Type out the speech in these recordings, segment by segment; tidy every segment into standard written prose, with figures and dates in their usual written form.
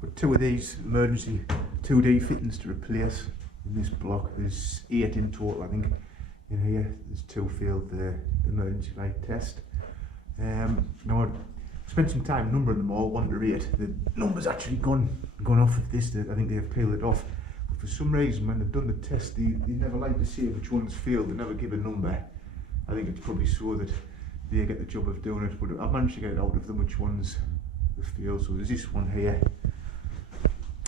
Got two of these emergency 2D fittings to replace in this block. There's 8 in total, I think. In here, there's 2 failed the emergency light test. Now I spent some time numbering them all, 1 to 8. The number's actually gone off of this. I think they've peeled it off. But for some reason, when they've done the test, they never like to say which ones failed. They never give a number. I think it's probably so that they get the job of doing it. But I've managed to get it out of them which ones have failed. So there's this one here,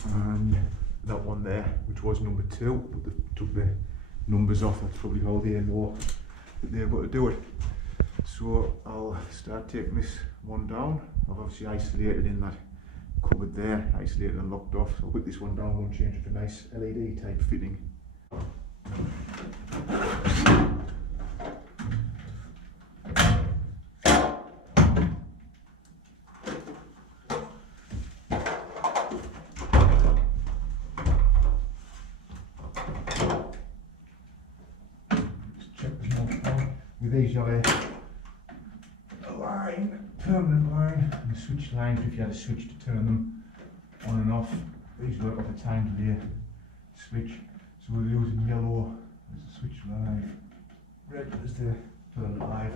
and that one there, which was number 2, but they took the numbers off. That's probably how they know that they've got to do it. So I'll start taking this one down. I've obviously isolated in that cupboard there, isolated and locked off. So I'll put this one down, one change it for a nice LED type fitting. With these you have a line, permanent line, and a switch line if you had a switch to turn them on and off. These work off a time delay switch. So we're using yellow as the switch live, red as the permanent live.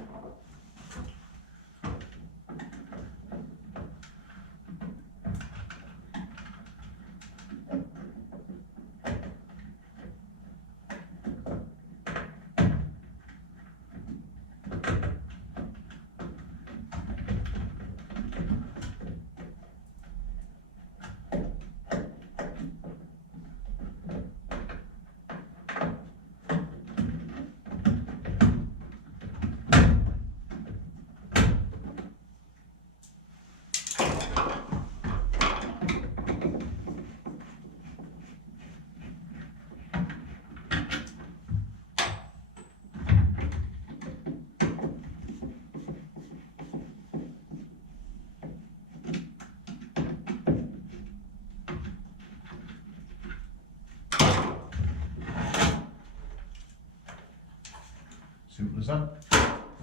Simple as that.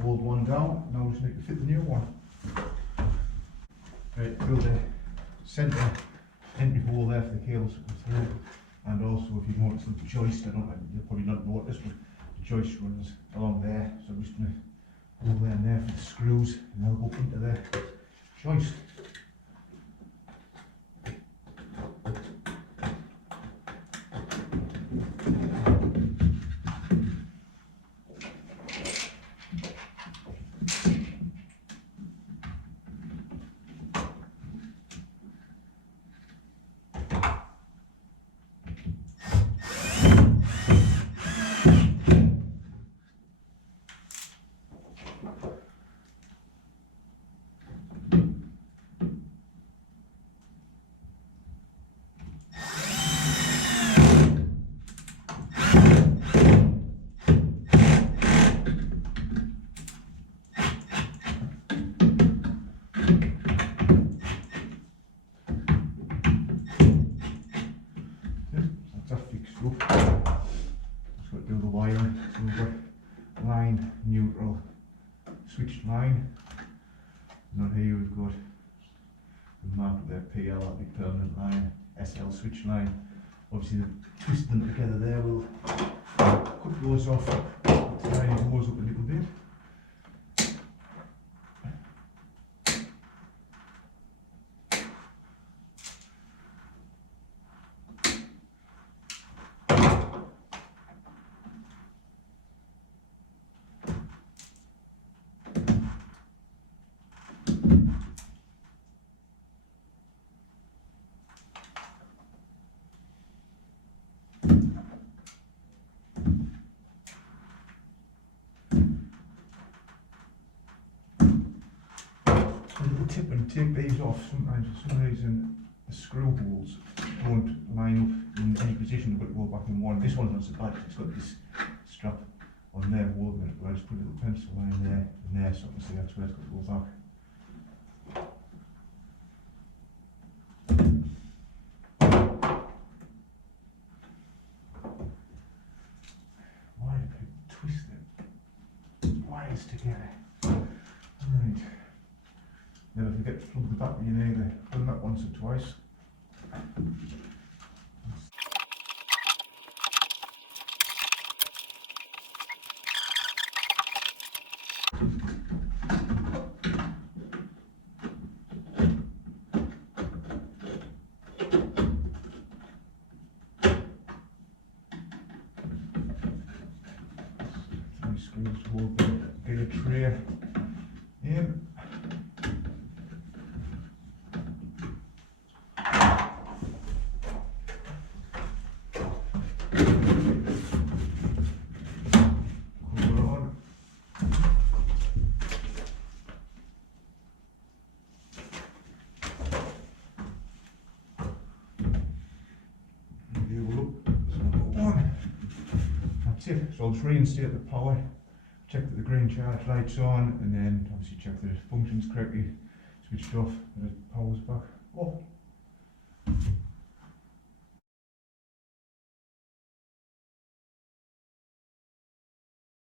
Old one down, now we just need to fit the new one. Right, through the centre entry hole there for the cables to come through. And also if you notice the joist, you'll probably not notice, but the joist runs along there. So I'm just going to go there and there for the screws, and they'll go into the joist. Line, neutral, switched line, and on here we've got the mark there, PL, that'll be permanent line, SL switch line. Obviously the twist them together there will cut those off, tie those up a little bit. Tip and take these off. Sometimes for some reason the screw holes don't line up in any position, but go back in one. This one's not so bad, it's got this strap on there holding it, but I just put a little pencil line there and there so I can see that's where it's got to go back. Why did I twist it? Wires together. Alright. Never forget to plug the battery in either. Done that once or twice. Screws to hold the bigger tray in. Cover on. Level up. So on. That's it. So I'll just reinstate the power. Check that the green charge light's on, and then obviously check that it functions correctly, switched off, and it powers back up.